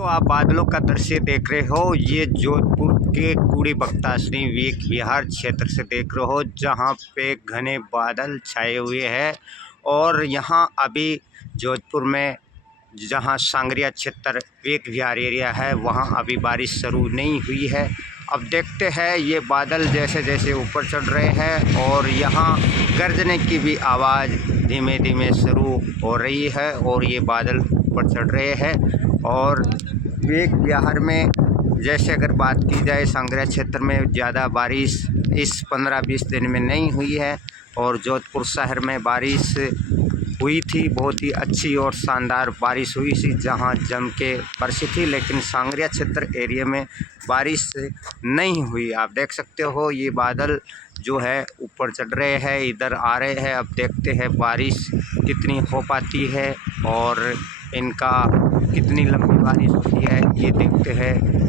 तो आप बादलों का दृश्य देख रहे हो। ये जोधपुर के कूड़ी बख्तासनी वेक विहार क्षेत्र से देख रहे हो, जहाँ पे घने बादल छाए हुए हैं। और यहाँ अभी जोधपुर में जहाँ सांगरिया क्षेत्र वेक विहार एरिया है, वहाँ अभी बारिश शुरू नहीं हुई है। अब देखते हैं ये बादल जैसे जैसे ऊपर चढ़ रहे हैं और यहाँ गरजने की भी आवाज़ धीमे धीमे शुरू हो रही है और ये बादल ऊपर चढ़ रहे हैं। और वेक विहार में जैसे अगर बात की जाए, सांगरिया क्षेत्र में ज़्यादा बारिश इस 15-20 दिन में नहीं हुई है। और जोधपुर शहर में बारिश हुई थी, बहुत ही अच्छी और शानदार बारिश हुई थी, जहां जम के बरसी थी। लेकिन सांगरिया क्षेत्र एरिया में बारिश नहीं हुई। आप देख सकते हो ये बादल जो है ऊपर चढ़ रहे हैं, इधर आ रहे हैं। अब देखते हैं बारिश कितनी हो पाती है और इनका कितनी लंबी बारिश होती है, ये देखते हैं।